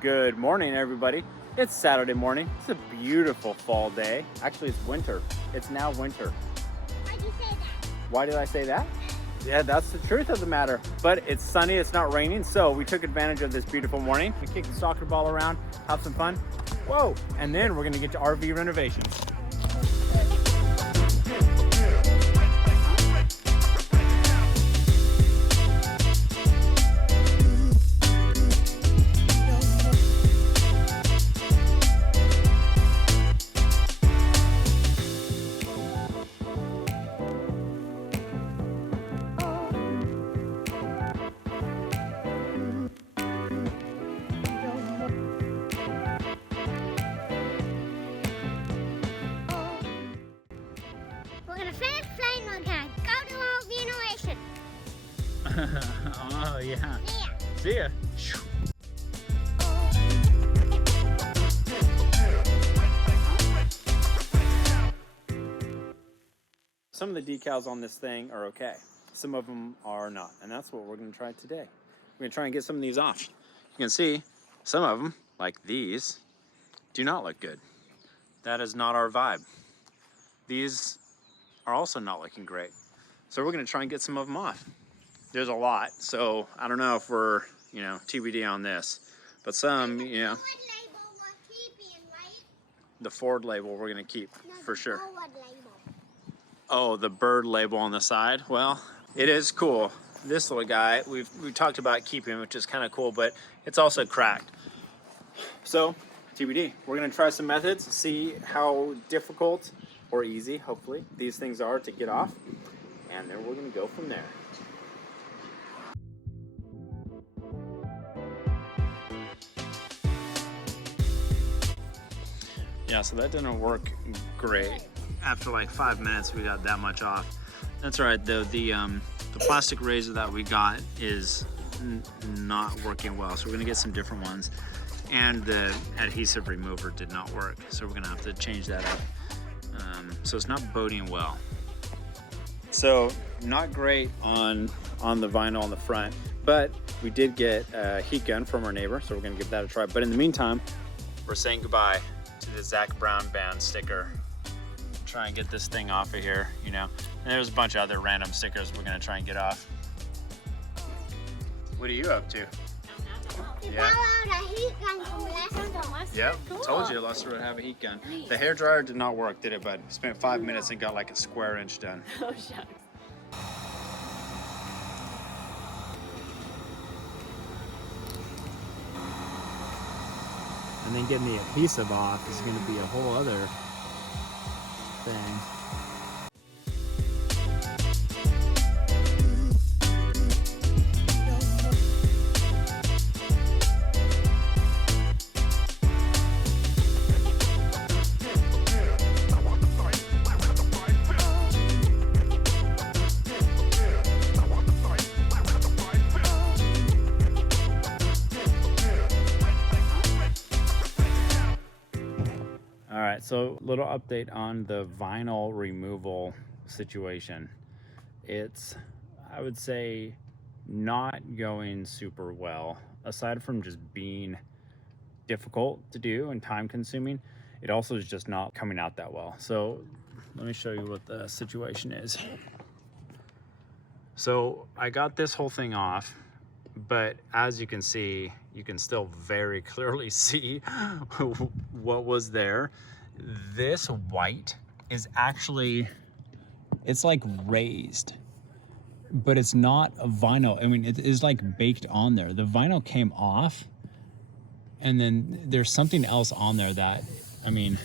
Good morning, everybody. It's Saturday morning. It's a beautiful fall day. Actually, it's winter. It's now winter. Why'd you say that? Why did I say that? Yeah, that's the truth of the matter. But it's sunny, it's not raining, so we took advantage of this beautiful morning. We kicked the soccer ball around, have some fun. Whoa! And then we're gonna get to RV renovations. We're gonna finish playing, we're gonna go to Renovation. Oh, yeah. Yeah. See ya. Some of the decals on this thing are okay. Some of them are not. And that's what we're gonna try today. We're gonna try and get some of these off. You can see some of them, like these, do not look good. That is not our vibe. These are also not looking great. So we're gonna try and get some of them off. There's a lot, so I don't know if we're, TBD on this. But some, Ford label we're keeping, right? the Ford label we're gonna keep for sure. Ford label. Oh, the bird label on the side. Well, it is cool. This little guy, we've talked about keeping, which is kind of cool, but it's also cracked. So, TBD. We're gonna try some methods, see how difficult or easy, hopefully, these things are to get off, and then we're gonna go from there. Yeah, so that didn't work great. After like 5 minutes, we got that much off. That's all right though. The plastic razor that we got is not working well, so we're gonna get some different ones. And the adhesive remover did not work, so we're gonna have to change that up. So it's not boding well. So not great on the vinyl on the front, but we did get a heat gun from our neighbor, so we're gonna give that a try. But in the meantime, we're saying goodbye to the Zach Brown Band sticker. Try and get this thing off of here, And there's a bunch of other random stickers we're gonna try and get off. What are you up to? We Yeah. borrowed a heat gun from Lester. Yep, told you Lester would have a heat gun. The hair dryer did not work, did it, bud? Spent 5 minutes and got like a square inch done. Oh, shucks. And then getting the adhesive off is going to be a whole other thing. All right, so little update on the vinyl removal situation. It's, I would say, not going super well. Aside from just being difficult to do and time consuming, it also is just not coming out that well. So let me show you what the situation is. So I got this whole thing off, but as you can see, you can still very clearly see what was there. This white is actually, it's like raised, but it's not a vinyl. I mean, it is like baked on there. The vinyl came off, and then there's something else on there that, I mean,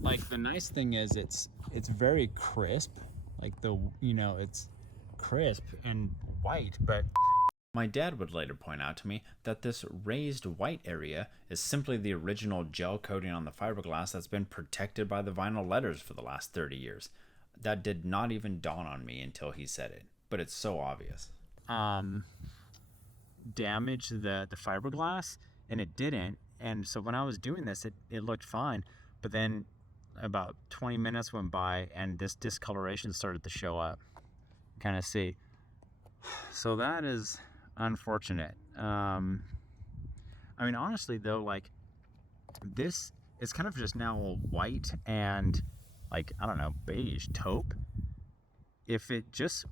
like the nice thing is it's very crisp, like it's crisp and white, but My dad would later point out to me that this raised white area is simply the original gel coating on the fiberglass that's been protected by the vinyl letters for the last 30 years. That did not even dawn on me until he said it, but it's so obvious. damage the fiberglass, and it didn't. And so when I was doing this, it looked fine, but then about 20 minutes went by and this discoloration started to show up. Kind of see. So that is unfortunate. I mean, honestly though, like this is kind of just now white and like, I don't know, beige taupe. If it just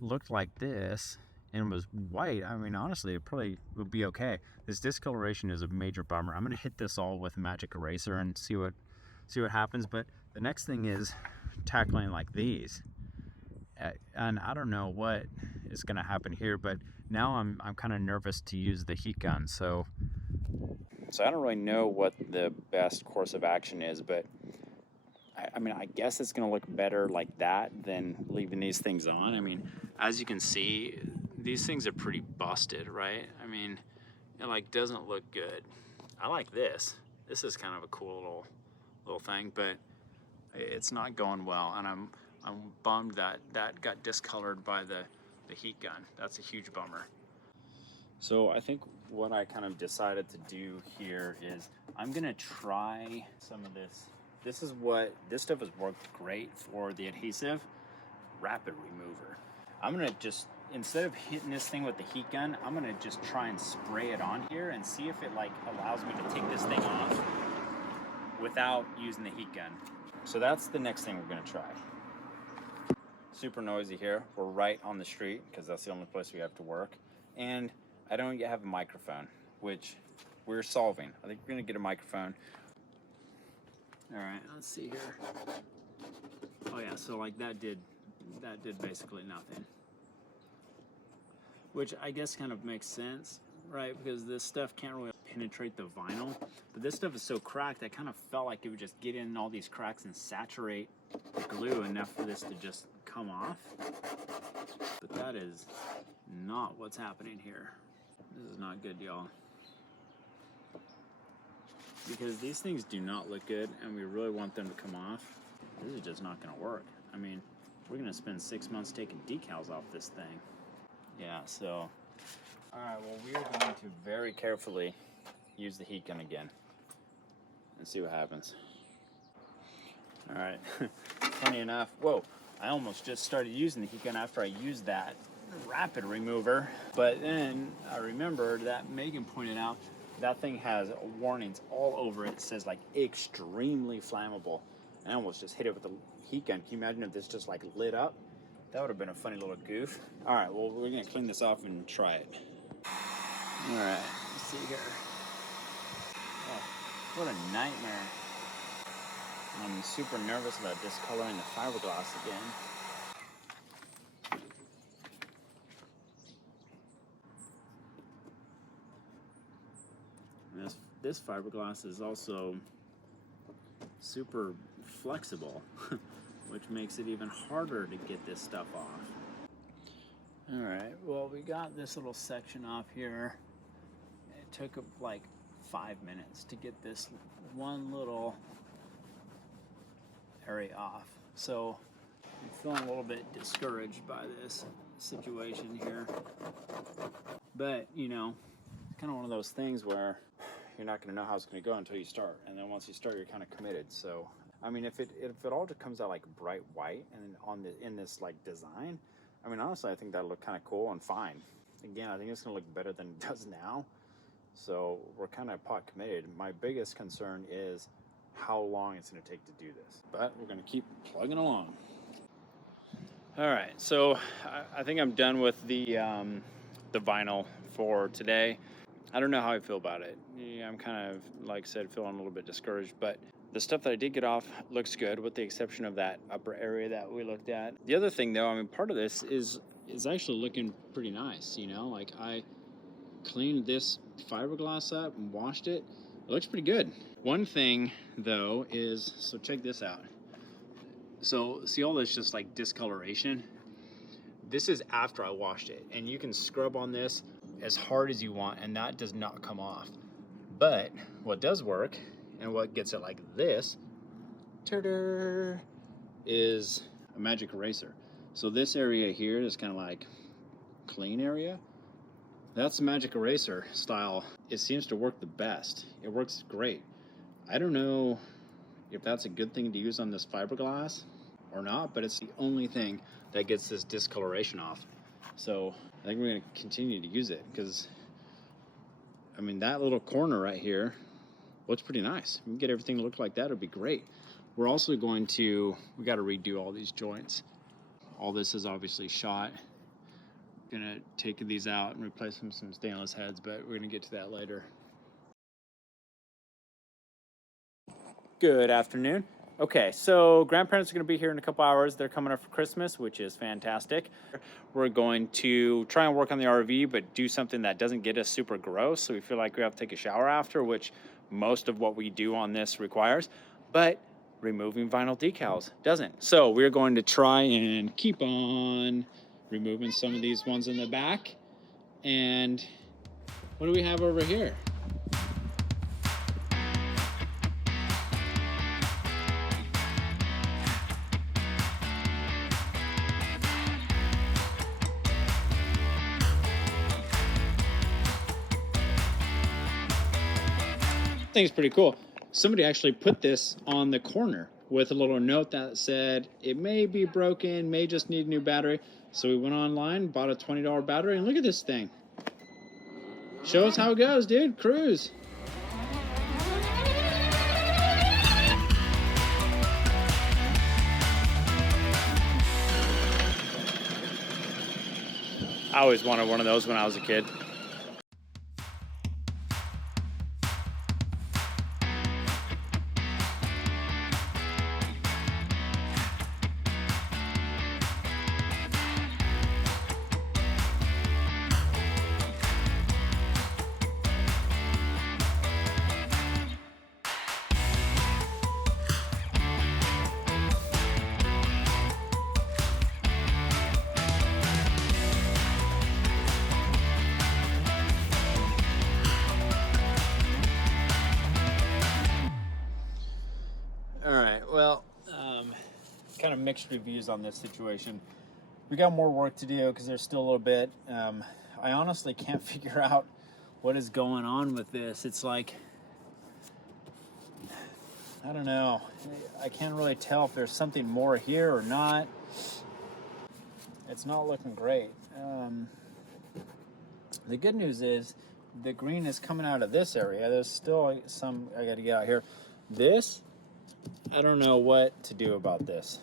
looked like this and was white, I mean, honestly, it probably would be okay. This discoloration is a major bummer. I'm gonna hit this all with magic eraser and see what happens. But the next thing is tackling like these. And I don't know what is going to happen here, but now I'm kind of nervous to use the heat gun. So I don't really know what the best course of action is, but I mean, I guess it's going to look better like that than leaving these things on. I mean, as you can see, these things are pretty busted, right? I mean, it like doesn't look good. I like this. This is kind of a cool little thing, but it's not going well, and I'm bummed that got discolored by the heat gun. That's a huge bummer. So I think what I kind of decided to do here is I'm gonna try some of this. This stuff has worked great for the adhesive rapid remover. I'm gonna just, instead of hitting this thing with the heat gun, I'm gonna just try and spray it on here and see if it like allows me to take this thing off without using the heat gun. So that's the next thing we're gonna try. Super noisy here. We're right on the street because that's the only place we have to work. And I don't yet have a microphone, which we're solving. I think we're gonna get a microphone. All right, let's see here. Oh yeah, so like that did basically nothing. Which I guess kind of makes sense, right? Because this stuff can't really penetrate the vinyl, but this stuff is so cracked, I kind of felt like it would just get in all these cracks and saturate the glue enough for this to just come off. But that is not what's happening here. This is not good, y'all. Because these things do not look good, and we really want them to come off. This is just not gonna work. I mean, we're gonna spend 6 months taking decals off this thing. Yeah, so, all right, well, we are going to very carefully use the heat gun again and see what happens. All right, funny enough, whoa, I almost just started using the heat gun after I used that rapid remover, but then I remembered that Megan pointed out that thing has warnings all over it. It says like extremely flammable. And I almost just hit it with the heat gun. Can you imagine if this just like lit up? That would have been a funny little goof. All right, well, we're gonna clean this off and try it. All right, let's see here. Oh, what a nightmare. I'm super nervous about discoloring the fiberglass again. And this fiberglass is also super flexible, which makes it even harder to get this stuff off. All right, well, we got this little section off here. It took like 5 minutes to get this one little area off. So I'm feeling a little bit discouraged by this situation here. But, you know, it's kind of one of those things where you're not going to know how it's going to go until you start. And then once you start, you're kind of committed. So, I mean, if it all just comes out like bright white and in this like design, I mean, honestly, I think that'll look kind of cool and fine. Again, I think it's going to look better than it does now. So we're kind of pot committed. My biggest concern is how long it's going to take to do this. But we're going to keep plugging along. All right, so I think I'm done with the vinyl for today. I don't know how I feel about it. Yeah, I'm kind of, like I said, feeling a little bit discouraged, but the stuff that I did get off looks good with the exception of that upper area that we looked at. The other thing though, I mean, part of this is actually looking pretty nice, you know, like I cleaned this fiberglass up and washed it. It looks pretty good. One thing though is, so check this out. So see all this just like discoloration? This is after I washed it, and you can scrub on this as hard as you want and that does not come off. But what does work and what gets it like this is a magic eraser. So this area here is kind of like clean area. That's magic eraser style. It seems to work the best. It works great. I don't know if that's a good thing to use on this fiberglass or not, but it's the only thing that gets this discoloration off. So I think we're going to continue to use it because I mean, that little corner right here looks pretty nice. If we can get everything to look like that, it'd be great. We're also going to, we got to redo all these joints. All this is obviously shot. Gonna take these out and replace them with some stainless heads, but we're gonna get to that later. Good afternoon. Okay, so grandparents are going to be here in a couple hours. They're coming up for Christmas, which is fantastic. We're going to try and work on the RV, but do something that doesn't get us super gross. So we feel like we have to take a shower after, which most of what we do on this requires. But removing vinyl decals doesn't. So we're going to try and keep on removing some of these ones in the back. And what do we have over here? I think it's pretty cool. Somebody actually put this on the corner with a little note that said it may be broken, may just need a new battery. So we went online, bought a $20 battery, and look at this thing. Show us how it goes, dude. Cruise. I always wanted one of those when I was a kid. All right, well, kind of mixed reviews on this situation. We got more work to do because there's still a little bit. I honestly can't figure out what is going on with this. It's like, I don't know. I can't really tell if there's something more here or not. It's not looking great. The good news is the green is coming out of this area. There's still some I got to get out here. This, I don't know what to do about this.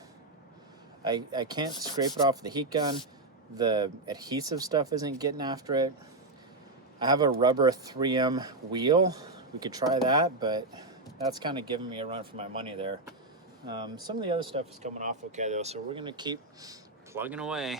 I can't scrape it off with the heat gun. The adhesive stuff isn't getting after it. I have a rubber 3M wheel. We could try that, but that's kind of giving me a run for my money there. Some of the other stuff is coming off okay though, so we're gonna keep plugging away.